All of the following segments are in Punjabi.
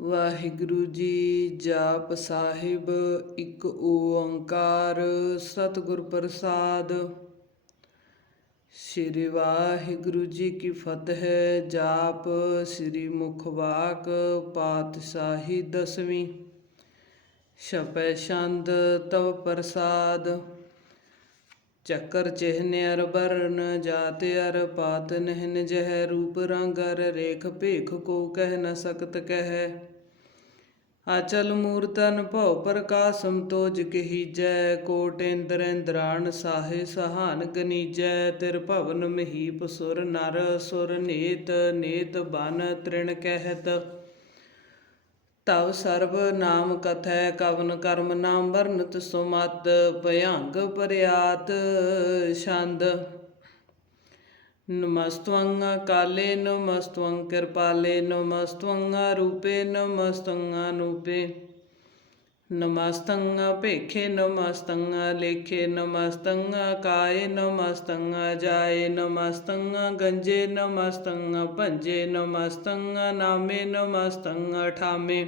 ਵਾਹਿਗੁਰੂ ਜੀ ਜਾਪ ਸਾਹਿਬ, ਇੱਕ ਓੰਕਾਰ ਸਤਿਗੁਰ ਪ੍ਰਸਾਦ। ਸ੍ਰੀ ਵਾਹਿਗੁਰੂ ਜੀ ਕੀ ਫਤਿਹ, ਜਾਪ ਸ੍ਰੀ ਮੁਖਵਾਕ ਪਾਤਸ਼ਾਹੀ ਦਸਵੀਂ। ਛਪੈ ਛੰਦ ਤਵ ਪ੍ਰਸਾਦ। ਚੱਕਰ ਚਿਹਨ ਅਰ ਬਰਨ ਜਾਤ ਅਰ ਪਾਤ, ਨਹਿਨ ਜਹ ਰੂਪ ਰੰਗ ਅਰ ਰੇਖ ਭੇਖ ਕੋ ਕਹਿ ਨ ਸਕਤ ਕਹਿ। ਆਚਲ ਮੂਰਤਨ ਭਉ ਪ੍ਰਕਾਸ਼ਮ ਤੋਜ ਕਹੀਜੈ, ਕੋਟ ਇੰਦਰ ਇੰਦਰਾਣ ਸਾਹੇ ਸਹਾਨ ਗਨੀਜੈ ਤਿਰ ਭਵਨ ਮਹੀਪ ਸੁਰ ਨਰ ਸੁਰ ਨੇਤ ਨੇਤ ਬਨ ਤ੍ਰਿਣ ਕਹਿਤ। ਤਵ ਸਰਬ ਨਾਮ ਕਥੈ ਕਵਨ ਕਰਮ ਨਾਮ ਵਰਨਤ ਸੁਮਤ ਭਯੰਗ ਪਰਿਆਤ ਛੰਦ। ਨਮਸਤਵੰ ਕਾਲੇ ਨਮਸਤਵੰ ਕਿਰਪਾਲੇ, ਨਮਸਤਵੰ ਰੂਪੇ ਨਮਸਤੰ ਅਨੂਪੇ। ਨਮਸਤੰ ਭੇਖੇ ਨਮਸਤੰ ਲੇਖੇ ਨਮਸਤੰ ਕਾਏ ਨਮਸਤੰ ਜਾਏ ਨਮਸਤੰ ਗੰਜੇ ਨਮਸਤੰ ਭੰਜੇ ਨਮਸਤੰ ਨਾਮੇ ਨਮਸਤੰ ਠਾਮੇ।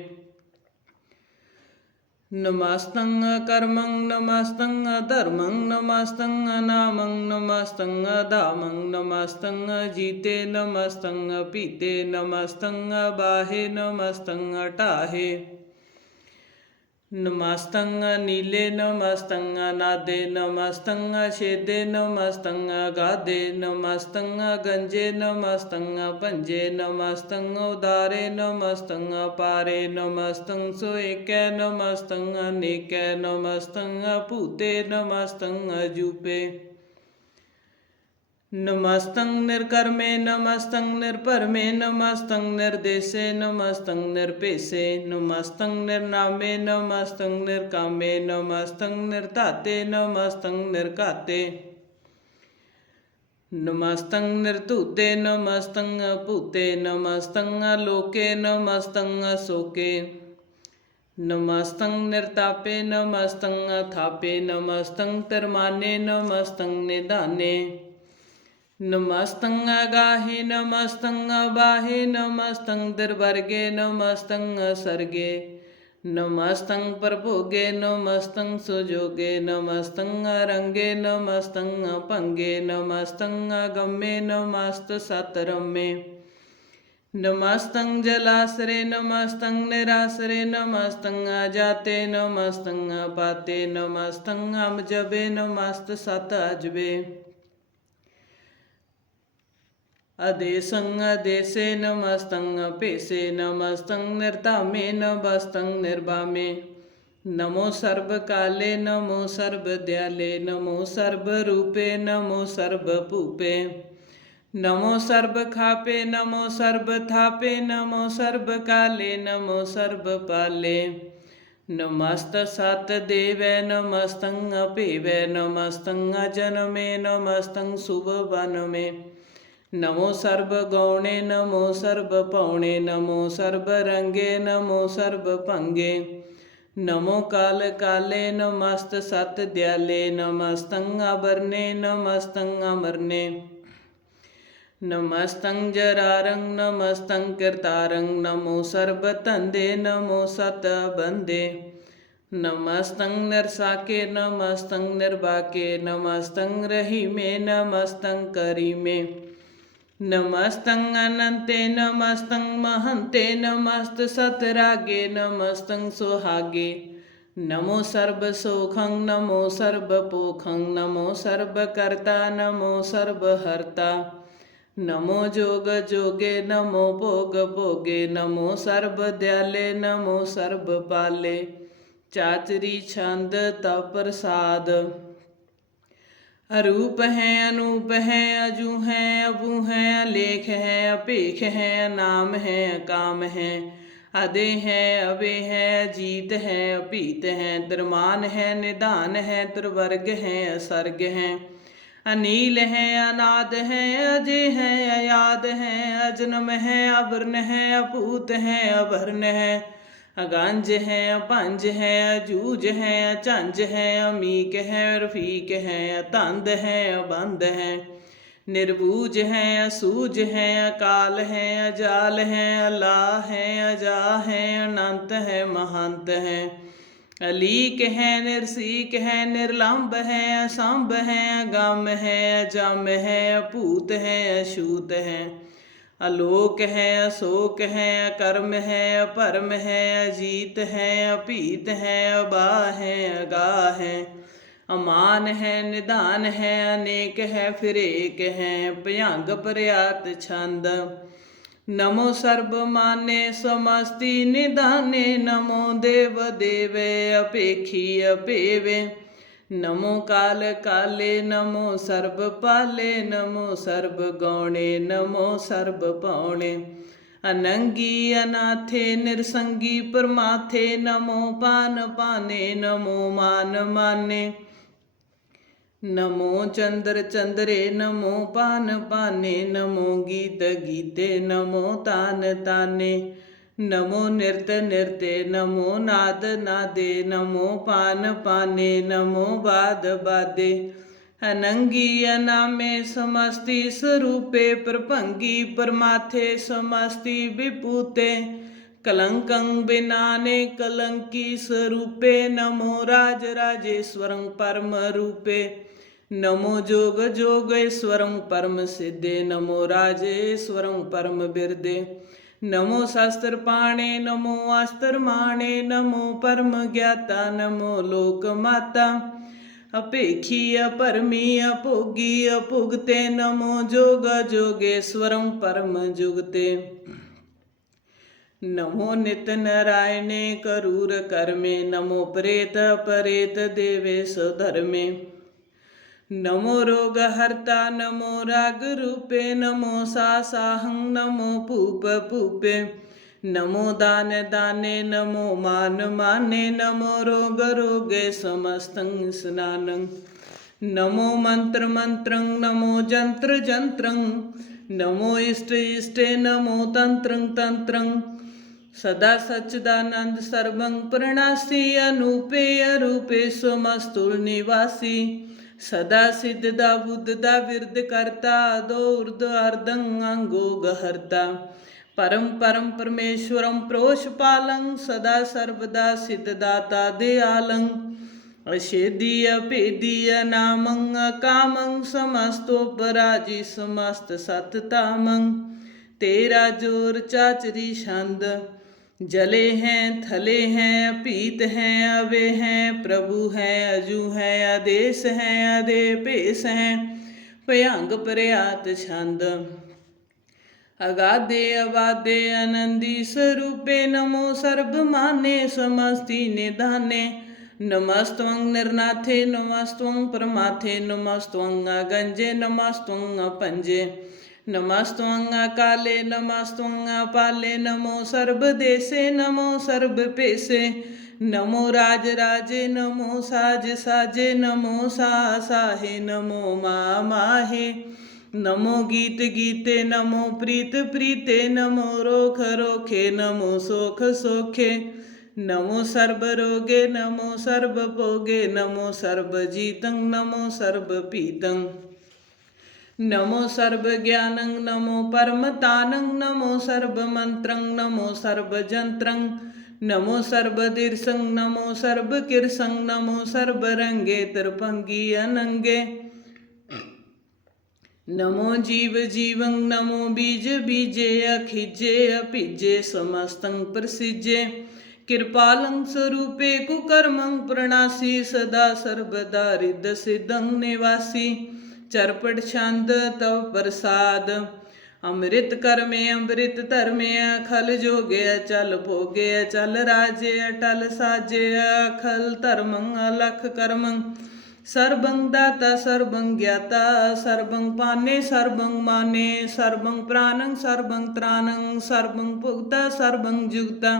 ਨਮਸਤੰ ਕਰਮੰ ਨਮਸਤੰ ਧਰਮੰ ਨਮਸਤੰ ਨਾਮੰ ਨਮਸਤੰ ਧਾਮੰ ਨਮਸਤੰ ਜੀਤੇ ਨਮਸਤੰ ਪੀਤੇ ਨਮਸਤੰ ਬਾਹੇ ਨਮਸਤੰ ਢਾਹੇ। ਨਮਸਤੰ ਨੀਲੇ ਨਮਸਤੰ ਨਾਦੇ ਨਮਸਤੰ ਛੇਦੇ ਨਮਸਤੰ ਗਾਦੇ ਨਮਸਤੰ ਗੰਜੇ ਨਮਸਤੰ ਭੰਜੇ ਨਮਸਤੰ ਉਦਾਰੇ ਨਮਸਤੰ ਪਾਰੇ ਨਮਸਤੰ ਸੋ ਏਕੈ ਨਮਸਤੰ ਅਨੇਕੈ ਨਮਸਤੰ ਭੂਤੇ ਨਮਸਤੰ ਜੂਪੇ ਨਮਸਤੰ ਨਿਰਕਰਮੇ ਨਮਸਤੰ ਨਿਰਭਰਮੇ ਨਮਸਤੰ ਨਿਰਦੇਸੇ ਨਮਸਤੰ ਨਿਰਪੇਸੇ ਨਮਸਤੰ ਨਿਰਨਾਮੇ ਨਮਸਤੰ ਨਿਰਕਾਮੇ ਨਮਸਤੰ ਨਿਰਧਾਤੇ ਨਮਸਤੰ ਨਿਰਘਾਤੇ ਨਮਸਤੰ ਨਿਰਧੂਤੇ ਨਮਸਤੰ ਭੂਤੇ ਨਮਸਤੰ ਲੋਕੇ ਨਮਸਤੰ ਸੋਕੇ ਨਮਸਤੰ ਨਿਰਤਾਪੇ ਨਮਸਤੰ ਥਾਪੇ ਨਮਸਤੰ ਤਰਮਾਨੇ ਨਮਸਤੰ ਨਿਧਾਨੇ ਨਮਸਤੰ ਅਗਾਹੇ ਨਮਸਤੰ ਅਬਾਹੇ ਨਮਸਤੰ ਦਰਵਰਗੇ ਨਮਸਤੰ ਸਰਗੇ। ਨਮਸਤੰ ਪ੍ਰਭੋਗੇ ਨਮਸਤੰ ਸੁਜੋਗੇ ਨਮਸਤੰ ਰੰਗੇ ਨਮਸਤੰ ਭੰਗੇ ਨਮਸਤੰ ਅਗੰਮੇ ਨਮਸਤ ਸਤਰਮੇ ਨਮਸਤੰ ਜਲਾਸਰੇ ਨਮਸਤੰ ਨਿਰਾਸਰੇ ਨਮਸਤੰ ਆਜਾਤੇ ਨਮਸਤੰ ਪਾਤੇ ਨਮਸਤੰ ਅਮਜਬੇ, ਨਮਸਤ ਸਤ ਅਜਬੇ। ਅਦੇਸੰ ਅਦੇਸੇ ਨਮਸਤੰ ਭੇਸੇ ਨਮਸਤੰ ਨਿਰਧਾਮੇ ਨਮਸਤੰ ਨਿਰਬਾਮੇ ਨਮੋ ਸਰਬ ਕਾਲੇ, ਨਮੋ ਸਰਬ ਦਿਆਲੇ, ਨਮੋ ਸਰਬ ਰੂਪੇ, ਨਮੋ ਸਰਬ ਭੂਪੇ। ਨਮੋ ਸਰਬ ਖਾਪੇ, ਨਮੋ ਸਰਬ ਥਾਪੇ, ਨਮੋ ਸਰਬ ਕਾਲੇ, ਨਮੋ ਸਰਬ ਪਾਲੇ। ਨਮਸਤ ਸਤ ਦੇਵੈ ਨਮਸਤੰ ਅਭੇਵੈ ਨਮਸਤੰ ਅਜਨਮੇ ਨਮਸਤੰ ਸੁਭ ਬਨਮੇ ਨਮੋ ਸਰਬ ਗੌਣੇ ਨਮੋ ਸਰਬ ਪੌਣੇ ਨਮੋ ਸਰਬ ਰੰਗੇ ਨਮੋ ਸਰਬ ਭੰਗੇ ਨਮੋ ਕਾਲ ਕਾਲੇ ਨਮਸਤ ਸਤ ਦਿਆਲੇ ਨਮਸਤੰ ਅਬਰਨੇ ਨਮਸਤੰ ਅਮਰਨੇ ਨਮਸਤੰ ਜਰਾਰੰ ਨਮਸਤੰ ਕਿਰਤਾਰੰ ਨਮੋ ਸਰਬ ਧੰਦੇ ਨਮੋ ਸਤ ਬੰਦੇ ਨਮਸਤੰ ਨਰਸਾਕੇ ਨਮਸਤੰ ਨਿਰਬਾਕੇ ਨਮਸਤੰ ਰਹੀਮੇ ਨਮਸਤੰ ਕਰੀਮੇ ਨਮਸਤੰ ਅਨੰਤੇ ਨਮਸਤੰ ਮਹੰਤੇ ਨਮਸਤ ਸਤਰਾਗੇ ਨਮਸਤੰ ਸੁਹਾਗੇ ਨਮੋ ਸਰਬ ਸੋਖੰ ਅਰੂਪ ਹੈ, ਅਨੂਪ ਹੈ, ਅਜੂ ਹੈ, ਅਬੂ ਹੈ, ਅਲੇਖ ਹੈ ਅਪੇਖ ਹੈ ਨਾਮ ਹੈ ਕਾਮ ਹੈ। ਅਦੇ ਹੈ, ਅਵੇ ਹੈ, ਅਜੀਤ ਹੈ, ਅਭੀਤ ਹੈ। ਦਰਮਾਨ ਹੈ, ਨਿਧਾਨ ਹੈ, ਦਰਵਰਗ ਹੈ, ਅਸਰਗ ਹੈ। ਅਨੀਲ ਹੈ, ਅਨਾਦ ਹੈ, ਅਜੇ ਹੈ, ਅਯਾਦ ਹੈ, ਅਜਨਮ ਹੈ, ਅਵਰਨ ਹੈ, ਅਭੂਤ ਹੈ ਅਭਰਨ ਹੈ। ਅਗੰਜ ਹੈ ਅਭੰਜ ਹੈ ਅਜੂਜ ਹੈ ਅਝੰਜ ਹੈ ਅਮੀਕ ਹੈ ਰਫੀਕ ਹੈ ਅਤੰਦ ਹੈ ਅਬੰਦ ਹੈ ਨਿਰਬੂਜ ਹੈ ਅਸੂਜ ਹੈ ਅਕਾਲ ਹੈ ਅਜਾਲ ਹੈ ਅਲਾ ਹੈ ਅਜਾ ਹੈ ਅਨੰਤ ਹੈ ਮਹੰਤ ਹੈ ਅਲੀਕ ਹੈ ਨਿਰਸੀਕ ਹੈ ਨਿਰਲੰਭ ਹੈ ਅਸੰਭ ਹੈ ਅਗੰਮ ਹੈ ਅਜਮ ਹੈ ਅਭੂਤ ਹੈ ਅਛੂਤ ਹੈ ਅਲੋਕ ਹੈ, ਅਸੋਕ ਹੈ ਕਰਮ ਹੈ, ਅਪਰਮ ਹੈ, ਅਜੀਤ ਹੈ, ਅਭੀਤ ਹੈ ਅਬਾ ਹੈ ਅਗਾ ਹੈ। ਅਮਾਨ ਹੈ, ਨਿਧਾਨ ਹੈ, ਅਨੇਕ ਹੈ, ਫਿਰ ਏਕ ਹੈ, ਭਯੰਗ ਪਰਿਆਤ ਛੰਦ। ਨਮੋ ਸਰਬ ਮਾਨੇ, ਸਮਸਤੀ, ਨਿਧਾਨੇ, ਨਮੋ ਦੇਵ, ਦੇਵੇ, ਅਪੇਖੀ, ਅਪੇਵੇ। ਨਮੋ ਕਾਲ ਕਾਲੇ, ਨਮੋ ਸਰਬ ਪਾਲੇ, ਨਮੋ ਸਰਬ ਗੌਣੇ ਨਮੋ ਸਰਬ ਪਾਉਣੇ। ਅਨੰਗੀ ਅਨਾਥੇ, ਨਿਰਸੰਗੀ ਪਰਮਾਥੇ, ਨਮੋ ਪਾਨ ਪਾਨੇ, ਨਮੋ ਮਾਨ ਮਾਨੇ। ਨਮੋ ਚੰਦਰ ਚੰਦਰੇ, ਨਮੋ ਪਾਨ ਪਾਨੇ, ਨਮੋ ਗੀਤ ਗੀਤੇ, ਨਮੋ ਤਾਨ ਤਾਨੇ। ਨਮੋ ਨਿਰਤ ਨਿਰਤੇ ਨਮੋ ਨਾਦ ਨਾਦੇ ਨਮੋ ਪਾਨ ਪਾਨੇ ਨਮੋ ਬਾਦ ਬਾਦੇ ਅਨੰਗੀ ਅਨਾਮੇ ਸਮਸਤੀ ਸਰੂਪੇ ਪ੍ਰਭੰਗੀ ਪਰਮਾਥੇ ਸਮਸਤੀ ਵਿਪੂਤੇ ਕਲੰਕੰ ਬਿਨਾਨੇ ਕਲੰਕੀ ਸਰੂਪੇ ਨਮੋ ਰਾਜ ਰਾਜੇਸ਼ਵਰੰ ਪਰਮ ਰੂਪੇ ਨਮੋ ਜੋਗ ਜੋਗੇਸ਼ਵਰੰ ਪਰਮ ਸਿੱਧੇ ਨਮੋ ਰਾਜੇਸ਼ਵਰੰ ਪਰਮ ਬਿਰਦੇ ਨਮੋ ਸ਼ਾਸਤਰ ਪਾਣੇ, ਨਮੋ ਅਸਤਰ ਮਾਣੇ, ਨਮੋ ਪਰਮ ਗਿਆਤਾ, ਨਮੋ ਲੋਕ ਮਾਤਾ। ਅਪੇਖੀ ਅਪਰਮੀ, ਅਭੋਗੀ, ਅਭੁਗਤੇ, ਨਮੋ ਜੋਗ ਜੋਗੇਸ਼ਵਰੰ ਪਰਮ ਜੁਗਤੇ। ਨਮੋ ਨਿਤ ਨਰਾਇਣੇ, ਕਰੂਰ ਕਰਮੇ ਨਮੋ ਪ੍ਰੇਤ ਪਰੇਤ ਦੇਵੇ ਸੁਧਰਮੇ ਨਮੋ ਰੋਗ ਹਰਤਾ ਨਮੋ ਰਾਗ ਰੂਪੇ ਨਮੋ ਸਾ ਸਾਹੰ ਨਮੋ ਭੂਪ ਭੂਪੇ ਨਮੋ ਦਾਨ ਦਾਨੇ ਨਮੋ ਮਾਨ ਮਾਨੇ ਨਮੋ ਰੋਗ ਰੋਗੇ ਸਮਸਤੰ ਸਨਾਨੰ ਨਮੋ ਮੰਤਰ ਮੰਤਰੰ ਨਮੋ ਜੰਤਰ ਸਦਾ ਸਚਦਾਨੰਦ ਸਿੱਧ ਦਾ ਬੁੱਧ ਦਾ ਵਿਰਧ ਕਰਤਾ, ਦੋ ਉਰਦ ਅਰਦੰ ਅੰਗੋ ਗਹਰਤਾ ਪਰਮ ਪਰਮ ਪਰਮੇਸ਼ਵਰੰ ਪ੍ਰੋਸ਼ ਪਾਲੰ, ਸਦਾ ਸਰਵਦਾ ਸਿੱਧ ਦਾਤਾ ਦਿਆਲੰ। ਅਸ਼ੇਦੀ ਅਭੇਦੀ ਅਨਾਮੰ, ਅਕਾਮੰ ਸਮਸਤੋ ਪਰਾਜੀ ਸਮਸਤ ਸਤ ਤਾਮੰ। ਤੇਰਾ ਜੋਰ ਚਾਚਰੀ ਛੰਦ ਜਲੇ ਹੈ ਥਲੇ ਹੈ ਅਪੀਤ ਹੈ ਅਵੇ ਹੈ ਪ੍ਰਭੂ ਹੈ ਅਜੂ ਹੈ ਆਦੇਸ ਹੈ ਆਦੇ ਭੇਸ ਹੈ ਭਯੰਗ ਪ੍ਰਿਆਤ ਛੰਦ ਅਗਾਦੇ ਅਵਾਦੇ ਆਨੰਦੀ ਸਰੂਪੇ ਨਮੋ ਸਰਬ ਮਾਨੇ ਸਮਸਤੀ ਨਿਧਾਨੇ ਨਮਸਤਵੰ ਨਿਰਨਾਥੇ ਨਮਸਤਵੰ ਪਰਮਾਥੇ ਨਮਸਤਵੰ ਗੰਜੇ ਨਮਸਤਵੰ ਪੰਜੇ ਨਮਸਤਵੰ ਕਾਲੇ ਨਮਸਤਵੰ ਪਾਲੇ, ਨਮੋ ਸਰਬ ਦੇਸੇ, ਨਮੋ ਸਰਬ ਪੇਸੇ, ਨਮੋ ਰਾਜ ਰਾਜੇ, ਨਮੋ ਸਾਜ ਸਾਜੇ, ਨਮੋ ਸਾ ਸਾਹੇ, ਨਮੋ ਮਾ ਮਾਹੇ, ਨਮੋ ਗੀਤ ਗੀਤੇ, ਨਮੋ ਪ੍ਰੀਤ ਪ੍ਰੀਤੇ, ਨਮੋ ਰੋਖ ਰੋਖੇ, ਨਮੋ ਸੋਖ ਸੋਖੇ, ਨਮੋ ਸਰਬ ਰੋਗੇ, ਨਮੋ ਸਰਬ ਭੋਗੇ ਨਮੋ ਸਰਬ ਜੀਤੰ ਨਮੋ ਸਰਬ ਪੀਤੰ ਨਮੋ ਸਰਬ ਗਿਆਨੰ ਨਮੋ ਪਰਮਤਾਨੰ ਨਮੋ ਸਰਬ ਮੰਤਰੰ ਨਮੋ ਸਰਬ ਜੰਤਰੰ ਨਮੋ ਸਰਬ ਦਿਰਸੰ ਨਮੋ ਸਰਬ ਕਿਰਸੰ ਨਮੋ ਸਰਬ ਰੰਗੇ ਤਰਪੰਗੀ ਅਨੰਗੇ ਨਮੋ ਜੀਵ ਜੀਵੰ ਨਮੋ ਬੀਜ ਚਰਪਟ ਛੰਦ ਤਵ ਪ੍ਰਸਾਦ। ਅੰਮ੍ਰਿਤ ਕਰਮੇ ਅੰਮ੍ਰਿਤ ਧਰਮੇ ਖਲ ਜੋਗੇ ਚਲ ਭੋਗਿਆ, ਚਲ ਰਾਜੇ ਅਟਲ ਸਾਜੇ ਅਖਲ ਧਰਮੰ, ਅਲਖ ਕਰਮੰ। ਸਰਬੰ ਦਾਤਾ, ਸਰਬੰ ਗਿਆਤਾ, ਸਰਬੰ ਪਾਨੇ, ਸਰਬੰ ਮਾਨੇ, ਸਰਬੰ ਪ੍ਰਾਨੰ, ਸਰਬੰ ਤ੍ਰਾਨੰ, ਸਰਬੰ ਭੁਗਤਾ, ਸਰਬੰ ਜੁਗਤਾ।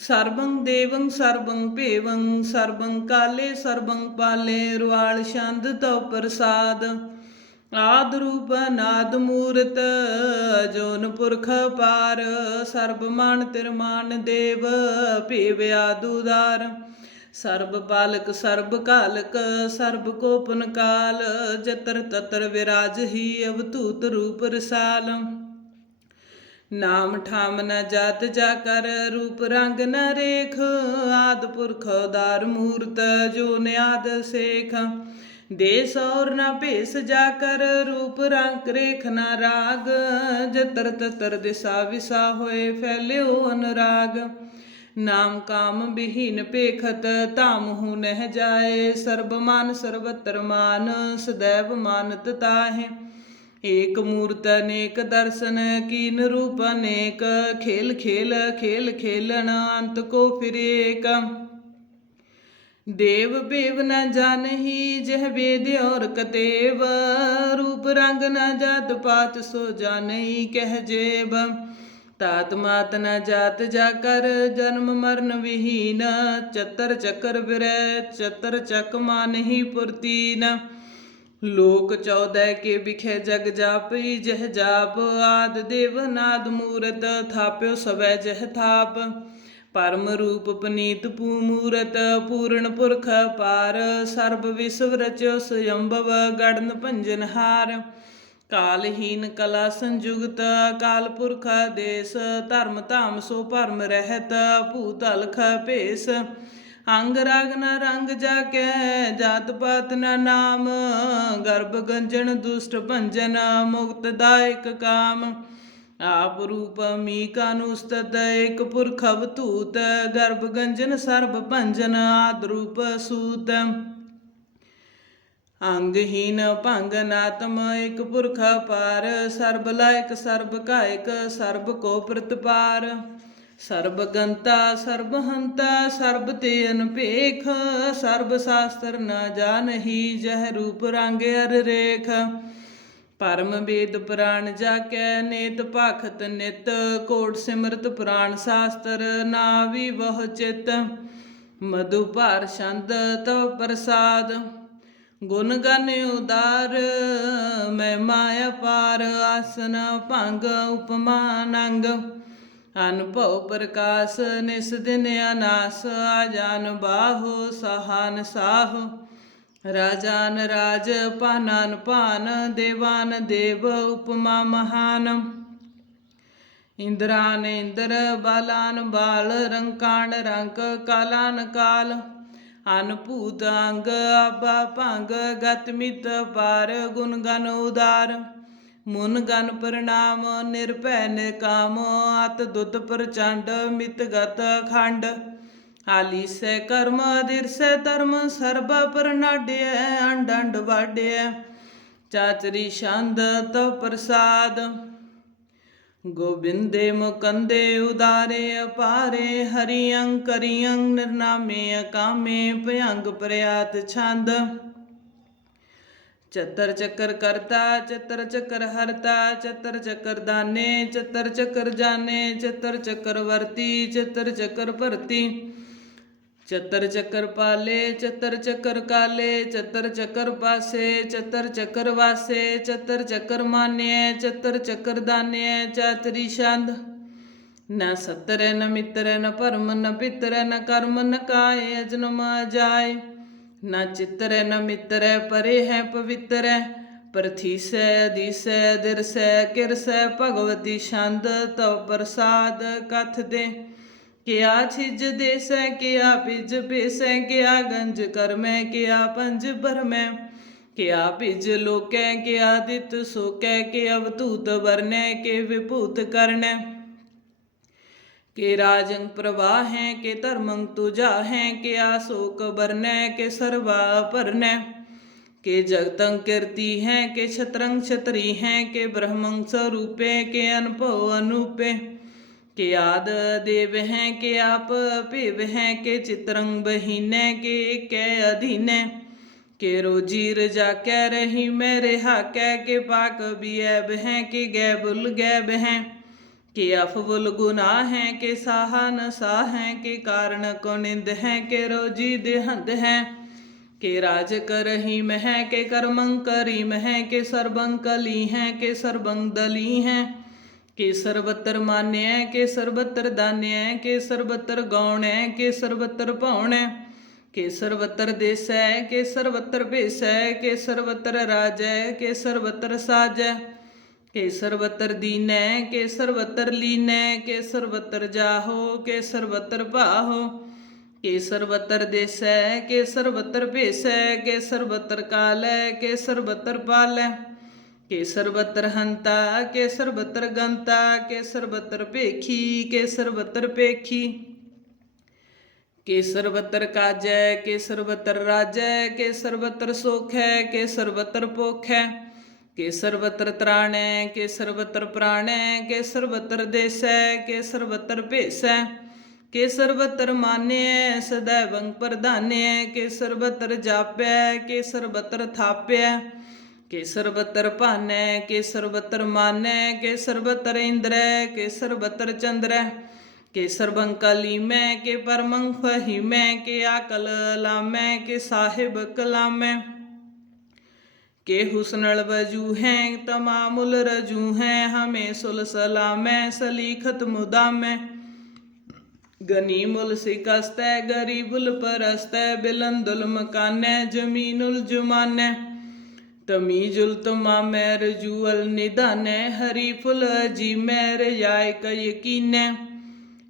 ਸਰਬੰ ਦੇਵੰ ਸਰਬੰ ਭੇਵੰ, ਸਰਬੰ ਕਾਲੇ ਸਰਬੰ ਪਾਲੇ ਰਵਾਲ ਛੰਦ ਤਉ ਪ੍ਰਸਾਦ। ਆਦ ਰੂਪ ਨਾਦ ਮੂਰਤ, ਜੋਨ ਪੁਰਖ ਪਾਰ। ਸਰਬ ਮਨ ਤਿਰਮਾਨ ਦੇਵ, ਭੇਵ ਆਦੁਦਾਰ ਸਰਬ ਬਾਲਕ ਸਰਬ ਕਾਲਕ, ਸਰਬ ਕੋਪਨ ਕਾਲ। ਜਤਰ ਤਤਰ ਵਿਰਾਜ ਹੀ ਅਵਤੂਤ ਰੂਪ ਰਸਾਲ। ਨਾਮ ਠਾਮ ਨ ਜਾਤ ਜਾ ਕਰ, ਰੂਪ ਰੰਗ ਨ ਰੇਖ, ਆਦ ਪੁਰਖ ਉਦਾਰ ਮੂਰਤ ਜੋ ਨਿਆਦ ਸੇਖ। ਦੇਸ ਔਰ ਨ ਭੇਸ ਜਾ ਕਰ, ਰੂਪ ਰੰਗ ਰੇਖ ਨ ਰਾਗ, ਜਤਰ ਤਤਰ ਦਿਸਾ ਵਿਸਾ ਹੋਏ ਫੈਲਿਓ ਅਨਰਾਗ। ਨਾਮ ਕਾਮ ਬਿਹੀਨ ਪੇਖਤ ਧਾਮ ਹੂ ਨਹਿ ਜਾਏ, ਸਰਬ ਮਨ ਸਰਬਤਰ ਮਾਨ ਸदैव ਮਾਨਤ ਤਾਹੇ। ਏਕ ਮੂਰਤ ਅਨੇਕ ਦਰਸ਼ਨ ਕੀਨ ਰੂਪ ਅਨੇਕ ਖੇਲ ਖੇਲ ਖੇਲ ਖੇਲਣ ਅੰਤ ਕੋ ਫਿਰ ਦੇਵ ਬੇਵ ਨ ਜਾਣਹੀ ਜਹ ਵੇਦ ਔਰ ਕਤੇਵ, ਰੂਪ ਰੰਗ ਨ ਜਾਤ ਪਾਤ ਸੋ ਜਾਣਈ ਕਹਿ ਜੇਬ। ਤਾਤ ਮਾਤ ਨ ਜਾਤ ਜਾ ਕਰ ਜਨਮ ਮਰਨ ਵਿਹੀਨ, ਚਤਰ ਚੱਕਰ ਵਿਰੈ, ਚਤਰ ਚੱਕ ਮਾਨਹੀ ਪੁਰਤੀਨ। ਲੋਕ 14 ਕੇ ਵਿਖੇ ਜਗ ਜਾਪਈ ਜਹ ਜਾਪ, ਆਦ ਦੇਵਨਾਦ ਮੂਰਤ, ਥਾਪਿਓ ਸਵੈ ਜਹ ਥਾਪ। ਪਰਮ ਰੂਪ ਪਨੀਤ ਪੂ ਮੂਰਤ, ਪੂਰਨ ਪੁਰਖ ਪਾਰ, ਸਰਬ ਵਿਸਵ ਰਚਿਓ ਸਯੰਭਵ ਗੜਨ ਭੰਜਨ ਹਾਰ। ਕਾਲਹੀਨ ਕਲਾ ਸੰਯੁਗਤ ਕਾਲ ਪੁਰਖ ਦੇਸ, ਧਰਮ ਧਾਮ ਸੋ ਭਰਮ ਰਹਿਤ, ਭੂਤ ਅਲਖ ਭੇਸ। ਅੰਗ ਰਾਗ ਨਾ ਰੰਗ ਜਾ ਕੇ ਜਾਤ ਪਾਤ ਨਾ ਨਾਮ, ਗਰਭ ਗੰਜਨ ਦੁਸ਼ਟ ਭੰਜਨ, ਮੁਕਤ ਦਾਇਕ ਕਾਮ। ਆਪ ਰੂਪ ਮੀ ਕਾਨੂਸਤਤ ਏਕ ਪੁਰਖ ਅਵਤੂਤ ਗਰਭ ਗੰਜਨ ਸਰਬ ਭੰਜਨ ਆਦ ਰੂਪ ਸੂਤ। ਅੰਗਹੀਨ ਭੰਗ ਨਾਤਮ ਇਕ ਪੁਰਖ ਪਾਰ ਸਰਬ ਲਾਇਕ ਸਰਬ ਕਾਇਕ, ਸਰਬ ਕੋ ਪ੍ਰਤਪਾਰ। ਸਰਬਗੰਤਾ ਸਰਬਹੰਤਾ ਸਰਬ ਹੰਤਾ, ਸਰਬ ਤੇ ਅਨਪੇਖ, ਸਰਬ ਸ਼ਾਸਤਰ ਨਾ ਜਾਣਹੀ, ਜਹ ਰੂਪ ਰੰਗ ਅਰ ਰੇਖ। ਪਰਮ ਵੇਦ ਪੁਰਾਣ ਜਾ ਕੈ ਨੇਤ ਭਖਤ ਨਿਤ, ਕੋਟ ਸਿਮਰਤ ਪੁਰਾਣ ਸ਼ਾਸਤਰ ਨਾ ਵੀ ਬਹੁ ਚਿਤ। ਮਧੂ ਭਾਰ ਛੰਦ, ਤਵ ਪ੍ਰਸਾਦ। ਗੁਣ ਗਨ ਉਦਾਰ ਮੈਂ ਮਾਇਆ ਪਾਰ ਆਸਨ ਭੰਗ ਉਪਮਾਨੰਗ ਅਨਭਉ ਪ੍ਰਕਾਸ਼, ਨਿਸ ਦਿਨ ਅਨਾਸ ਆਜਾਨ ਬਾਹੋ, ਸਹਾਨ ਸਾਹ। ਰਾਜਾਨ ਰਾਜ ਪਾਨਾਨ ਪਾਨ ਦੇਵਾਨ ਦੇਵ, ਉਪਮਾ ਮਹਾਨ। ਇੰਦਰਾਨ ਇੰਦਰ, ਬਾਲਾਨ ਬਾਲ ਰੰਕਾਣ ਰੰਕ, ਕਾਲਾਨ ਕਾਲ। ਅਨਭੂਤ ਅੰਗ ਆਬਾ ਭੰਗ ਗਤ ਪਾਰ, ਗੁਣ ਗਨ ਉਦਾਰ। ਮੁਨ ਗਨ ਪ੍ਰਣਾਮ ਨਿਰਭੈ ਨਿਕਾਮ ਅਤ ਦੁੱਧ ਪ੍ਰਚੰਡ, ਮਿਤ ਗਤ ਖੰਡ। ਆਲੀ ਸੈ ਕਰਮ, ਅਧਿਰ ਸੈ ਧਰਮ, ਸਰਬ ਪਰਨਾਡਿਐ ਅੰਡ ਅੰਡ ਵਾਡਿਐ ਚਾਚਰੀ ਛੰਦ, ਤਵ ਪ੍ਰਸਾਦ। ਗੋਬਿੰਦੇ ਮੁਕੰਦੇ ਉਦਾਰੇ, ਅਪਾਰੇ, ਹਰੀਅੰ ਕਰੀਅੰ ਨਿਰਨਾਮੇ ਅਕਾਮੇ, ਭਯੰਗ ਪ੍ਰਿਆਤ ਛੰਦ। ਚਤਰ ਚੱਕਰ ਕਰਤਾ ਚਤਰ ਚੱਕਰ ਹਰਤਾ ਚਤਰ ਚੱਕਰ ਦਾਨੇ ਚਤਰ ਚੱਕਰ ਜਾਣੇ ਚਤਰ ਚੱਕਰ ਵਰਤੀ ਚਤਰ ਚੱਕਰ ਭਰਤੀ ਚਤਰ ਚੱਕਰ ਪਾਲੇ ਚਤਰ ਚੱਕਰ ਕਾਲੇ ਚਤਰ ਚੱਕਰ ਪਾਸੇ ਚਤਰ ਚੱਕਰ ਵਾਸੇ ਚਤਰ ਚੱਕਰ ਮਾਨਿਐ ਚਤਰ ਚੱਕਰ ਦਾਨਿਐ ਚਾਤਰੀ ਛੰਦ ਨ ਸਤਰ ਨ ਮਿੱਤਰ ਨ ਭਰਮ ਨ ਪਿਤਰ ਨ ਕਰਮ ਨ ਕਾਏ ਅਜਨਮ ਜਾਏ ਨ ਚਿਤਰ ਨਾ ਮਿੱਤਰ, ਪਰੇ ਹੈ ਪਵਿੱਤਰ। ਪ੍ਰਥੀਸੈ ਅਦੀਸੈ ਦਿਰਸੈ, ਕਿਰਸੈ, ਭਗਵਤੀ ਛੰਦ ਤਵ ਪ੍ਰਸਾਦ ਕਥ ਦੇ। ਕਿਆ ਛਿਜ ਦੇਸੈ, ਕਿਆ ਪਿਜ ਪੇਸੈ ਕਿਆ ਗੰਜ ਕਰਮੈ, ਕਿਆ ਪੰਜ ਭਰਮੈ। ਕਿਆ ਪਿਜ ਲੋਕੈ, ਕਿਆ ਦਿਤ ਸੋਕੈ ਕਿ ਅਵਤੂਤ ਵਰਨੈ, ਕਿ ਵਿਭੂਤ ਕਰਨੈ। ਕਿ ਰਾਜੰ ਪ੍ਰਵਾਹ ਹੈ ਕਿ ਧਰਮੰ ਤੁਜਾ ਹੈ ਕਿ ਆਸੋਕ ਬਰਨੈ ਕਿ ਸਰਵਾ ਭਰਨੈ ਕਿ ਜਗਤੰ ਕੀਰਤੀ ਹੈ ਕਿ ਛਤਰੰ ਛਤਰੀ ਹੈ ਕਿ ਬ੍ਰਹਮੰ ਸਰੂਪੇ ਕਿ ਅਨਭਉ ਅਨੂਪੇ ਕਿ ਆਦ ਦੇਵ ਹੈ ਕਿ ਆਪ ਭਿਵ ਹੈ ਕਿ ਚਿਤਰੰ ਬਹੀਨੈ ਕਿ ਏਕੈ ਅਧੀਨੈ ਕਿ ਰੋਜੀ ਰਜਾ ਕਹਿ ਰਹੀ ਮੈਂ ਰਹਾ ਕਹਿ ਕੇ ਪਾਕ ਬੀਐਬ ਹੈ ਕਿ ਗੈਬੁਲ ਗੈਬ ਹੈ ਕਿ ਅਫਵਲ ਗੁਨਾਹ ਹੈ, ਕਿ ਸਾਹਾ ਨ ਸਾਹ ਹੈ, ਕਿ ਕਾਰਨ ਕੋ ਨਿੰਦ ਹੈ, ਕਿ ਰੋਜੀ ਦੇਹੰਦ ਹੈ। ਕਿ ਰਾਜ ਕਰਹੀ ਮਹਿ, ਕੇ ਕਰਮੰ ਕਰੀ ਮਹਿ, ਕੇ ਸਰਬੰ ਕਲੀ ਹੈ, ਕਿ ਸਰਬੰ ਦਲੀ ਹੈ। ਕਿ ਸਰਬਤਰ ਮਾਨਿਐ ਕਿ ਸਰਬਤਰ ਦਾਨਿਐ ਕਿ ਸਰਬਤਰ ਗਾਉਣੈ, ਕਿ ਸਰਬਤਰ ਭਾਉਣੈ। ਕੇ ਸਰਵਤਰ ਦੇਸੈ, ਕੇ ਸਰਵਤਰ ਭੇਸੈ, ਕੇ ਸਰਵਤਰ ਰਾਜੈ, ਕੇ ਸਰਵਤਰ ਸਾਜੈ। ਕੇ ਸਰਵਤਰ ਦੀਨੈ ਕੇ ਸਰਵਤਰ ਲੀਨੈ ਕੇ ਸਰਵਤਰ ਜਾਹੋ ਕੇ ਸਰਵਤਰ ਭਾਹੋ ਕੇ ਸਰਵਤਰ ਦੇਸੈ ਕੇ ਸਰਵਤਰ ਭੇਸੈ ਕੇ ਸਰਵਤਰ ਕਾਲੈ ਕੇ ਸਰਵਤਰ ਪਾਲੈ ਕੇ ਸਰਵਤਰ ਹੰਤਾ ਕੇ ਸਰਵਤਰ ਗੰਤਾ ਕੇ ਸਰਵਤਰ ਭੇਖੀ ਕੇ ਸਰਵਤਰ ਪੇਖੀ ਕੇ ਸਰਵਤਰ ਕਾਜੈ ਕੇ ਸਰਵਤਰ ਰਾਜੈ ਕੇ ਸਰਵਤਰ ਸੋਖੈ ਕੇ ਸਰਵਤਰ ਪੋਖੈ ਕੇ ਸਰਵਤਰ ਤਰਾਣੈ ਕੇ ਸਰਵਤਰ ਪ੍ਰਾਣੈ ਕੇ ਸਰਵਤਰ ਦੇਸੈ ਕੇ ਸਰਵਤਰ ਭੇਸੈ ਕੇ ਸਰਵਤਰ ਮਾਨਿਐ ਸदैवੰ ਪ੍ਰਧਾਨਿਐ ਕੇ ਸਰਵਤਰ ਜਾਪੈ ਕੇ ਸਰਵਤਰ ਥਾਪਿਐ ਕੇ ਸਰਵਤਰ ਭਾਨੈ ਕੇ ਸਰਵਤਰ ਮਾਨੈ ਕੇ ਸਰਵਤਰ ਇੰਦਰੈ ਕੇ ਸਰਵਤਰ ਚੰਦਰੈ ਕੇ ਸਰਬੰ ਕਲੀਮੈ ਕੇ ਪਰਮੰ ਫਹੀਮੈ ਕੇ ਆਕਲ ਲਾਮੈ ਕੇ ਸਾਹਿਬ ਕਲਾਮੈ ਕੇ ਹੁਸਨਲ ਵਜੂ ਹੈ ਤਮਾਮੁਲ ਰਜੂ ਹੈ ਹਮੇ ਸੁਲ ਸਲਾਮੈ ਸਲੀਖਤ ਮੁਦਾਮੈ ਗਨੀਮੁਲ ਸਿਕਸਤੈ ਗਰੀਬੁਲ ਪਰਸਤੈ ਬਿਲੰਦੁਲ ਮਕਾਨੈ ਜਮੀਨੁਲ ਜੁਮਾਨੈ ਤਮੀਜੁਲ ਤਮਾਮੈ ਰਜੂਅਲ ਨਿਦਾਨੈ ਹਰੀਫੁਲ ਅਜੀਮੈ ਰਜਾਇ ਕ ਯਕੀਨੈ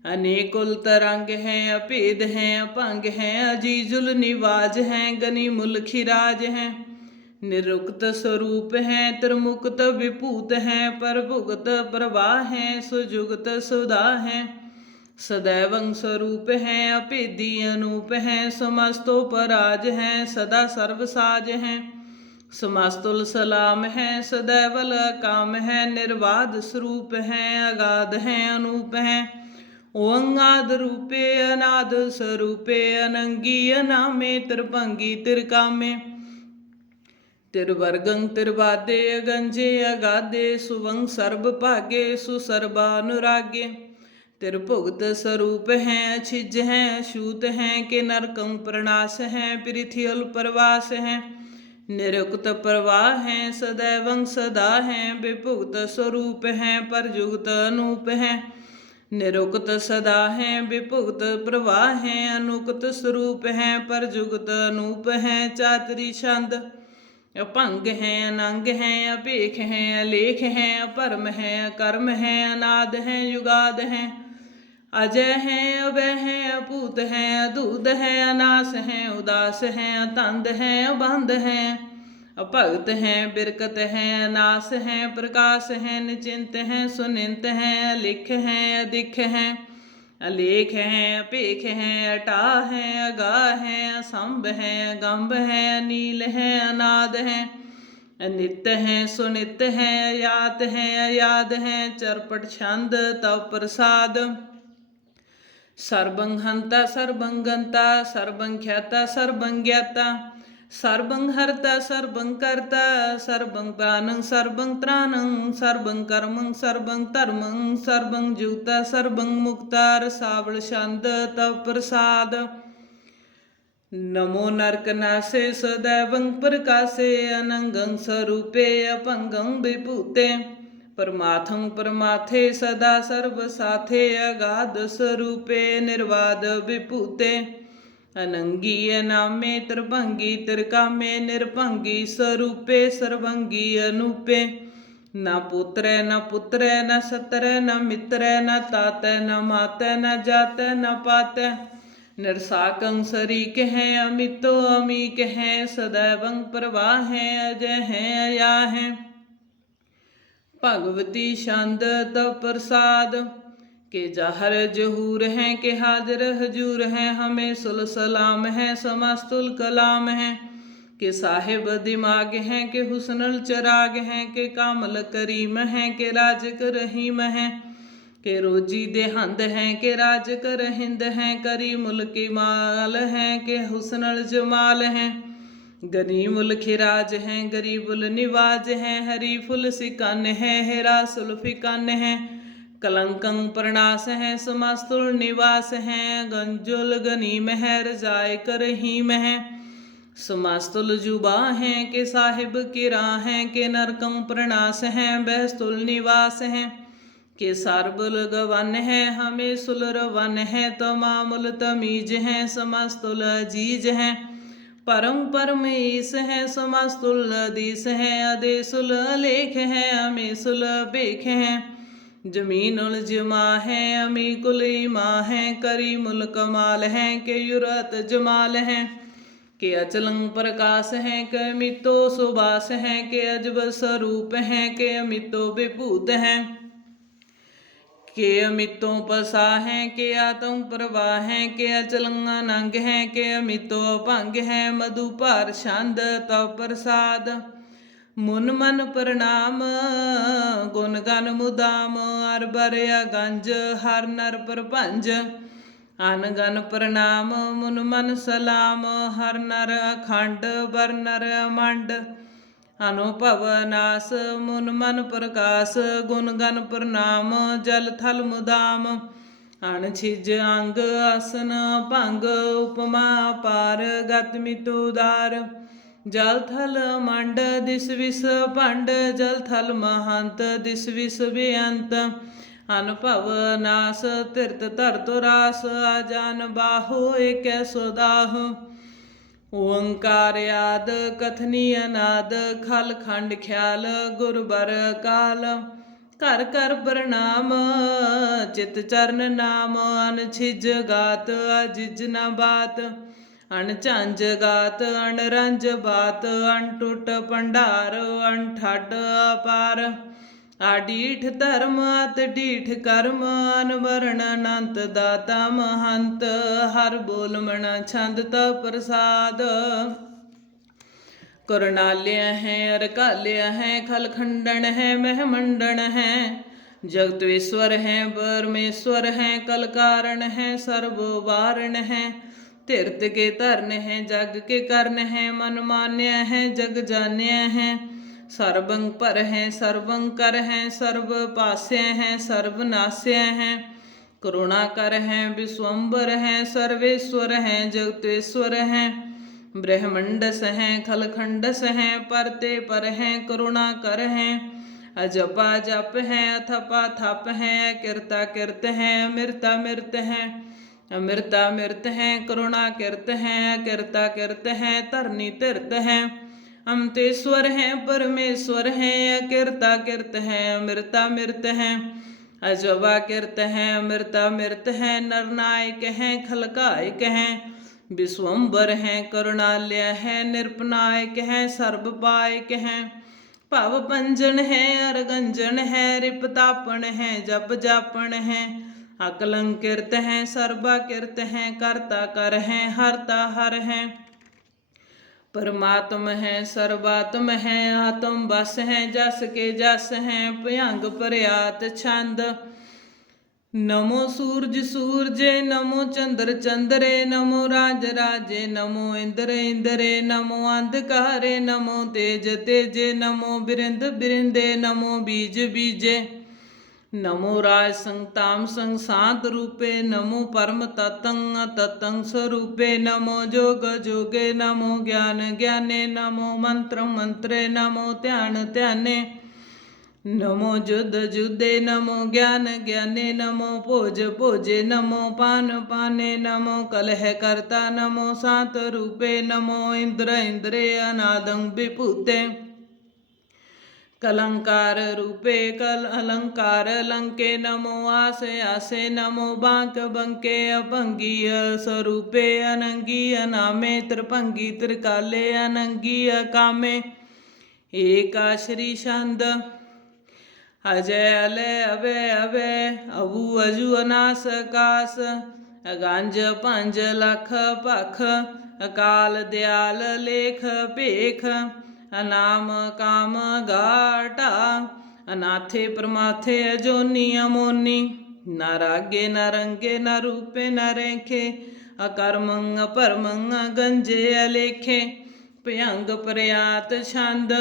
ਅਨੇਕੁਲ ਤਰੰਗ ਹੈ ਅਭੇਦ ਹੈ ਅਭੰਗ ਹੈ ਅਜੀਜ਼ੁਲ ਨਿਵਾਜ ਹੈ ਗਨੀਮੁਲ ਖਿਰਾਜ ਹੈ ਨਿਰੁਕਤ ਸਰੂਪ ਹੈ, ਤਰਮੁਕਤ ਵਿਭੂਤ ਹੈ, ਪਰਭੁਗਤ ਪ੍ਰਵਾਹ ਹੈ ਸੁਜੁਗਤ ਸੁਦਾ ਹੈ। ਸਦੈਵੰ ਸਰੂਪ ਹੈ, ਅਭੇਦੀ ਅਨੂਪ ਹੈ, ਸਮਸਤੋ ਪਰਾਜ ਹੈ, ਸਦਾ ਸਰਵ ਸਾਜ ਹੈ। ਸਮਸਤੁਲ ਸਲਾਮ ਹੈ, ਸਦੈਵਲ ਕਾਮ ਹੈ, ਨਿਰਵਾਦ ਸਰੂਪ ਹੈ ਅਗਾਦ ਹੈ, ਅਨੂਪ ਹੈ। ਓੰਗਾਦ ਰੂਪੇ, ਅਨਾਦ ਸਰੂਪੇ, ਅਨੰਗੀ ਅਨਾਮੇ, ਤਿਰਭੰਗੀ ਤਿਰਕਾਮੇ। ਤਿਰਵਰਗੰ ਤਿਰਵਾਦੇ ਅਗੰਜੇ ਅਗਾਦੇ ਸੁਵੰ ਸਰਬ ਭਾਗੇ, ਸੁਸਰਬਾ ਅਨੁਰਾਗੇ। ਤਿਰ ਭੁਗਤ ਸਰੂਪ ਹੈ, ਛਿਜ ਹੈ ਸ਼ੂਤ ਹੈ, ਕਿ ਨਰਕੰ ਪ੍ਰਣਾਸ ਹੈ ਪ੍ਰਿਥਿਅਲ ਪ੍ਰਵਾਸ ਹੈ। ਨਿਰੁਕਤ ਪ੍ਰਵਾਹ ਹੈ ਸदैवं ਸਦਾ ਹੈ ਵਿਭੁਗਤ ਸਰੂਪ ਹੈ ਪਰਯੁਗਤ ਅਨੂਪ ਹੈ। ਨਿਰੁਕਤ ਸਦਾ ਹੈ ਵਿਭੁਗਤ ਪ੍ਰਵਾਹ ਹੈ, ਅਨੁਕਤ ਸਰੂਪ ਹੈ ਪਰਯੁਗਤ ਅਨੂਪ ਹੈ, ਚਾਤਰੀ ਛੰਦ। ਅਭੰਗ ਹੈ ਅਨੰਗ ਹੈ ਅਭੇਖ ਹੈ ਅਲੇਖ ਹੈ ਅਪਰਮ ਹੈ ਅਕਰਮ ਹੈ ਅਨਾਦ ਹੈ ਯੁਗਾਦ ਹੈ ਅਜੈ ਹੈ ਅਬੈ ਹੈ ਅਪੂਤ ਹੈ ਅਦੂਦ ਹੈ ਅਨਾਸ ਹੈ ਉਦਾਸ ਹੈ ਅਤੰਦ ਹੈ ਅਬੰਧ ਹੈ ਅਭਗਤ ਹੈ ਬਿਰਕਤ ਹੈ ਅਨਾਸ ਹੈ ਪ੍ਰਕਾਸ਼ ਹੈ ਨਿਚਿੰਤ ਹੈ ਸੁਨਿੰਤ ਹੈ ਅਲਿਖ ਹੈ ਅਦਿਖ ਹੈ ਅਲੇਖ ਹੈ ਅਭੇਖ ਹੈ, ਅਟਾ ਹੈ ਅਗਾ ਹੈ, ਅਸੰਭ ਹੈ, ਅਗੰਭ ਹੈ, ਅਨੀਲ ਹੈ, ਅਨਾਦ ਹੈ, ਅਨਿਤ ਹੈ, ਸੁਨਿਤ ਹੈ, ਅਯਾਤ ਹੈ, ਅਯਾਦ ਹੈ, ਚਰਪਟ ਛੰਦ, ਤਵ ਪ੍ਰਸਾਦ। ਸਰਬੰ ਹੰਤਾ, ਸਰਬੰ ਗੰਤਾ ਸਰਬੰ ਖਿਆਤਾ ਸਰਬੰ ਗਿਆਤਾ ਸਰਬੰ ਹਰਤਾ, ਸਰਬੰ ਕਰਤਾ, ਸਰਬੰ ਪ੍ਰਾਨੰ, ਸਰਬੰ ਤ੍ਰਾਨੰ, ਸਰਬੰ ਕਰਮੰ, ਸਰਬੰ ਧਰਮੰ, ਸਰਬੰ ਜੁਗਤਾ, ਸਰਬੰ ਮੁਕਤਾ, ਰਸਾਵਲ ਛੰਦ, ਤਵ ਪ੍ਰਸਾਦ। ਨਮੋ ਨਰਕ ਨਾਸੇ ਸदैवं ਪ੍ਰਕਾਸੇ, ਅਨੰਗੰ ਸਰੂਪੇ, ਅਪੰਗੰ ਵਿਭੂਤੇ। ਪਰਮਾਥੰ ਪਰਮਾਥੇ, ਸਦਾ ਸਰਬ ਸਾਥੇ, ਅਗਾਧ ਸਰੂਪੇ, ਨਿਰਵਾਦ ਵਿਭੂਤੇ। ਅਨੰਗੀ ਅਨਾਮੇ ਤਰਭੰਗੀ, ਤਿਰਕਾਮੇ ਨਿਰਭੰਗੀ, ਸਰੂਪੇ ਸਰਵੰਗੀ ਅਨੂਪੇ। ਨਾ ਪੁੱਤਰੈ ਨਾ ਪੁੱਤਰੈ, ਨਾ ਸਤਰੈ, ਨਾ ਮਿੱਤਰੈ, ਨਾ ਤਾਤੈ, ਨਾ ਮਾਤੈ, ਨਾ ਜਾਤੈ, ਨਾ ਪਾਤੈ। ਨਿਰਸਾਕੰ ਸਰੀਕ ਹੈ ਅਮਿਤੋ ਅਮੀਕ ਹੈ ਸदैवं ਪ੍ਰਵਾਹੈ ਹੈ ਅਜੈ ਹੈ ਅਯਾ ਹੈ ਭਗਵਤੀ ਛੰਦ ਤਵ ਪ੍ਰਸਾਦ। ਕੇ ਜਹਰ ਜਹੂਰ ਹੈ ਕਿ ਹਾਜ਼ਰ ਹਜੂਰ ਹੈ ਹਮੇ ਸੁਲ ਸਲਾਮ ਹੈ ਸਮਸਤੁਲ ਕਲਾਮ ਹੈ ਕਿ ਸਾਹਿਬ ਦਿਮਾਗ ਹੈ ਕਿ ਹੁਸਨਲ ਚਰਾਗ ਹੈ ਕਿ ਕਾਮਲ ਕਰੀਮ ਹੈ ਕਿ ਰਾਜਕ ਰਹੀਮ ਹੈ ਕਿ ਰੋਜੀ ਦੇ ਹੰਦ ਹੈ ਕਿ ਰਾਜਕ ਰਹਿੰਦ ਹੈ ਕਰੀ ਮੁਲਕੀ ਮਾਲ ਹੈ ਕਿ ਹੁਸਨਲ ਜਮਾਲ ਹੈ ਗਨੀਮੁਲ ਖਿਰਾਜ ਹੈ ਗਰੀਬੁਲ ਨਿਵਾਜ ਹੈ ਹਰੀ ਫੁਲ ਸਿਕਨ ਹੈ कलंकं प्रणास है समस्तुल निवास है गंजुल गनी महर जाय कर ही मह समस्तुल जुबा है के साहिब किरा राह हैं के नरकं प्रणास है बहस्तुल निवास है के सारबुल गवन है हमें सुलरवन है तमामुल तमीज है समस्तुल अज़ीज़। है परम परम ईस है समस्तुल दीस है अदेसुल लेख हैं अमेसुल बेख है जमीनुल जमा है अमी कुलीमा है करीमुल कमाल है के युरत जमाल है के अचलं प्रकाश है के अमितो सुबास है के अजब स्वरूप है के अमितो विभूत है के अमितों पसा है के आतम प्रवाह है के अचलंगा नंग है के अमितो भंग है मधु भार छंद तव प्रसाद ਮਨ ਮਨ ਪ੍ਰਣਾਮ, ਗੁਣ ਗਨ ਮੁਦਾਮ ਅਰ ਬਰਿਆ ਗੰਜ, ਹਰ ਨਰ ਪ੍ਰਭੰਜ। ਅਨ ਗਨ ਪ੍ਰਣਾਮ, ਮਨ ਮਨ ਸਲਾਮ, ਹਰ ਨਰ ਅਖੰਡ ਬਰ ਨਰ ਅਮੰਡ। ਅਨੁਭਵ ਨਾਸ, ਮੁਨ ਮਨ ਪ੍ਰਕਾਸ਼, ਗੁਣ ਗਨ ਪ੍ਰਣਾਮ, ਜਲ ਥਲ ਮੁਦਾਮ। ਅਣ ਛਿਜ ਅੰਗ, ਆਸਨ ਭੰਗ, ਉਪਮਾ ਪਾਰ, ਗਤ ਮਿਤੁਦਾਰ ਜਲ ਥਲ ਮੰਡ ਦਿਸ ਵਿਸ ਭੰਡ, ਜਲ ਥਲ ਮਹੰਤ ਦਿਸ ਵਿਸ ਬੇਅੰਤ। ਅਨੁਭਵ ਨਾਸ ਤਿਰਤ ਧਰਤ ਰਾਸ ਆਜਾਨ ਬਾਹੋ ਏਕੈ ਸੁਦਾਹ ਓੰਕਾਰ ਆਦ ਕਥਨੀ ਅਨਾਦ, ਖਲ ਖੰਡ ਖਿਆਲ, ਗੁਰ ਬਰ ਕਾਲ। ਘਰ ਘਰ ਪ੍ਰਣਾਮ, ਚਿਤ ਚਰਨ ਨਾਮ, ਅਨ ਛਿਜ ਗਾਤ ਅਜਿਜ ਨਾ ਬਾਤ। ਅਣਝੰਜ ਗਾਤ ਅਣ ਰੰਜ ਬਾਤ ਅਣ ਭੰਡਾਰ ਅਣ ਅਪਾਰ। ਆਡੀਠ ਧਰਮ ਅਤ ਡੀਠ ਕਰਮ ਅਨਵਰਣ ਅਨੰਤ ਦਾਤਾ ਮਹੰਤ, ਹਰ ਬੋਲ ਮਣਾ ਛੰਦ ਤ ਪ੍ਰਸਾਦ। ਕਰਨਾਲਿਆ ਹੈ, ਅਰਕਾਲਿਆ ਹੈ ਖਲਖੰਡਨ ਹੈ ਮਹਿਮੰਡਨ ਹੈ। ਜਗਤਵੇਸ਼ਵਰ ਹੈ, ਪਰਮੇਸ਼ਵਰ ਹੈ ਕਲਕਾਰਣ ਹੈ ਸਰਬ ਵਾਰਣ ਹੈ। ਧਿਰਤ ਕੇ ਧਰਨ ਹੈ, ਜਗ ਕੇ ਕਰਨ ਹੈ, ਮਨ ਮਾਨਿਆ ਹੈ, ਜਗ ਜਾਣਿਆ ਹੈ। ਸਰਬੰ ਪਰ ਹੈ ਸਰਬੰ ਕਰ ਹੈ ਸਰਬ ਪਾਸਿਆ ਹੈ ਸਰਬ ਨਾਸਿਆ ਹੈ। ਕਰੁਣਾ ਕਰ ਹੈ ਵਿਸਵੰਬਰ ਹੈ, ਸਰਵੇਸ਼ਵਰ ਹੈ, ਜਗਤੇਸ਼ਵਰ ਹੈ। ਬ੍ਰਹਮੰਡਸ ਹੈ, ਖਲਖੰਡਸ ਹੈ ਪਰਤੇ ਪਰ ਹੈ, ਕਰੁਣਾ ਕਰ ਹੈ। ਅਜਪਾ ਜਪ ਹੈ, ਅਥਪਾ ਥਪ ਹੈ, ਕਿਰਤਾ ਕਿਰਤ ਹੈ ਅਮਿਰਤਾ ਮਿਰਤ ਹੈ ਅਮਿਰਤਾ ਮਿਰਤ ਹੈ ਕਰੁਣਾ ਕਿਰਤ ਹੈ ਕਿਰਤਾ ਕਿਰਤ ਹੈ ਧਰਨੀ ਧਿਰਤ ਹੈ ਅਮਤੇਸ਼ਵਰ ਹੈ ਪਰਮੇਸ਼ਵਰ ਹੈ ਅਕਿਰਤਾ ਕਿਰਤ ਹੈ ਅਮਿਰਤਾ ਮਿਰਤ ਹੈ ਅਜਵਾ ਕਿਰਤ ਹੈ ਅਮਿਰਤਾ ਮਿਰਤ ਹੈ ਨਰਨਾਇਕ ਹੈ ਖਲਕਾਇਕ ਹੈ ਵਿਸਵੰਬਰ ਹੈ ਕਰੁਣਾਲਿਆ ਹੈ ਨਿਰਪਨਾਇਕ ਹੈ ਸਰਬ ਪਾਇਕ ਹੈ ਭਵ ਪੰਜਨ ਹੈ ਅਰਗੰਜਨ ਹੈ ਰਿਪਤਾਪਣ ਹੈ ਜਪ ਜਾਪਣ ਹੈ ਅਕਲੰ ਕਿਰਤ ਹੈ, ਸਰਬਾ ਕਿਰਤ ਹੈ, ਕਰਤਾ ਕਰ ਹੈ, ਹਰਤਾ ਹਰ ਹੈ। ਪਰਮਾਤਮ ਹੈ, ਸਰਬਾਤਮ ਹੈ, ਆਤਮ ਬਸ ਹੈ, ਜਸ ਕੇ ਜਸ ਹੈ, ਭਯੰਗ ਪ੍ਰਿਆਤ ਛੰਦ। ਨਮੋ ਸੂਰਜ ਸੂਰਜੇ, ਨਮੋ ਚੰਦਰ ਚੰਦਰੇ, ਨਮੋ ਰਾਜ ਰਾਜੇ, ਨਮੋ ਇੰਦਰ ਇੰਦਰੇ, ਨਮੋ ਅੰਧਕਾਰੇ, ਨਮੋ ਤੇਜ ਤੇਜੇ, ਨਮੋ ਬਿਰਿੰਦ ਬਿਰਿੰਦੇ, ਨਮੋ ਬੀਜ ਬੀਜੇ। ਨਮੋ ਰਾਜ ਸੰਤਾਮ ਸੰਸਾਤ ਰੂਪੇ, ਨਮੋ ਪਰਮ ਤਤੰ ਤਤੰ ਸਰੂਪੇ, ਨਮੋ ਜੋਗ ਜੋਗੇ, ਨਮੋ ਗਿਆਨ ਗਿਆਨੇ, ਨਮੋ ਮੰਤਰ ਮੰਤਰੇ, ਨਮੋ ਧਿਆਨ ਧਿਆਨੇ, ਨਮੋ ਜੁਦ ਜੁਦੇ, ਨਮੋ ਗਿਆਨ ਗਿਆਨੇ, ਨਮੋ ਭੋਜ ਭੋਜੇ, ਨਮੋ ਪਾਨ ਪਾਨੇ, ਨਮੋ ਕਲਹ ਕਰਤਾ, ਨਮੋ ਸਾਤ ਰੂਪੇ, ਨਮੋ ਇੰਦਰ ਇੰਦਰੇ ਅਨਾਦੰ ਵਿਭੂਤੇ। ਕਲੰਕਾਰ ਰੂਪੇ ਕਲ ਅਲੰਕਾਰ ਲੰਕੇ ਨਮੋ ਆਸੇ ਆਸੇ ਨਮੋ ਬਾਂਕ ਬੰਕੇ ਅਭੰਗੀ ਸਰੂਪੇ ਅਨੰਗੀ ਅਨਾਮੇ ਤ੍ਰਿਭੰਗੀ ਤ੍ਰਿਕਾਲੇ ਅਨੰਗੀ ਅਕਾਮੇ ਏਕਾ ਸ਼੍ਰੀ ਛੰਦ ਅਜੈ ਅਲੇ ਅਵੇ ਅਵੇ ਅਬੂ ਅਜੂ ਅਨਾਸ ਆਕਾਸ ਅਗੰਜ ਪੰਜ ਲਖ ਭਖ ਅਕਾਲ ਦਿਆਲ ਲੇਖ ਭੇਖ ਅਨਾਮ ਕਾਮ ਗਾਟਾ, ਅਨਾਥੇ ਪ੍ਰਮਾਥੇ ਅਜੋਨੀ ਅਮੋਨੀ, ਨਾ ਰਾਗੇ ਨਾ ਰੰਗੇ ਨਾ ਰੂਪੇ ਨਾ ਰੇਖੇ, ਅਕਰਮੰ ਅਪਰਮੰ ਗੰਜੇ ਅਲੇਖੇ, ਭਯੰਗ ਪ੍ਰਿਆਤ ਛੰਦ,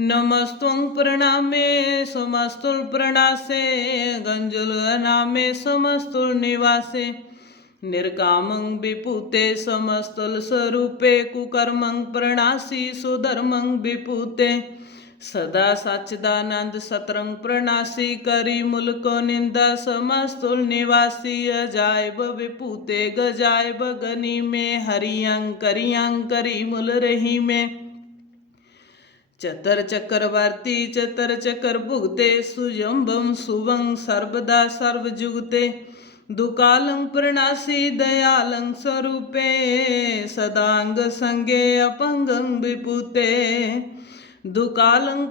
ਨਮਸਤੁੰ ਪ੍ਰਣਾਮੇ, ਸਮਸਤੁਲ ਪ੍ਰਣਾਸੇ, ਗੰਜੁਲ ਅਨਾਮੇ, ਸਮਸਤੁਲ ਨਿਵਾਸੇ। ਨਿਰਕਾਮੰ ਵਿਭੂਤੇ ਸਮਸਤੁਲ ਸਰੂਪੇ, ਕੁਕਰਮੰ ਪ੍ਰਣਾਸੀ ਸੁਧਰਮੰ ਵਿਭੂਤੇ ਸਦਾ ਸੱਚ ਦਾ ਆਨੰਦ ਸਤਰੰਗ ਪ੍ਰਣਾਸੀ ਕਰੀ ਮੁਲਕੋ ਨਿੰਦਾ ਸਮਸਤੁਲ ਨਿਵਾਸੀ, ਅਜਾਇਬ ਵਿਭੂਤੇ ਗਜਾਇਬ ਗਨੀ ਮੇ, ਹਰੀਅੰ ਕਰੀਅੰ ਕਰੀ ਮੁਲ ਰਹੀ ਮੇ। ਚਤਰ ਚੱਕਰਵਰਤੀ ਚਤਰ ਚੱਕਰ ਭੁਗਤੇ ਸੁਜੰਬਮ ਸੁਵੰ ਸਰਬਦਾ ਸਰਬ ਜੁਗਤੇ ਦੁਕਾਲੰ ਪ੍ਰਣਾਸੀ ਦਇਆਲੰ ਸਰੂਪੇ ਸਦਾੰਗ ਸੰਗੇ ਅਪੰਗੰ ਵਿਪੂਤੇ। ਦੁਕਾਲੰ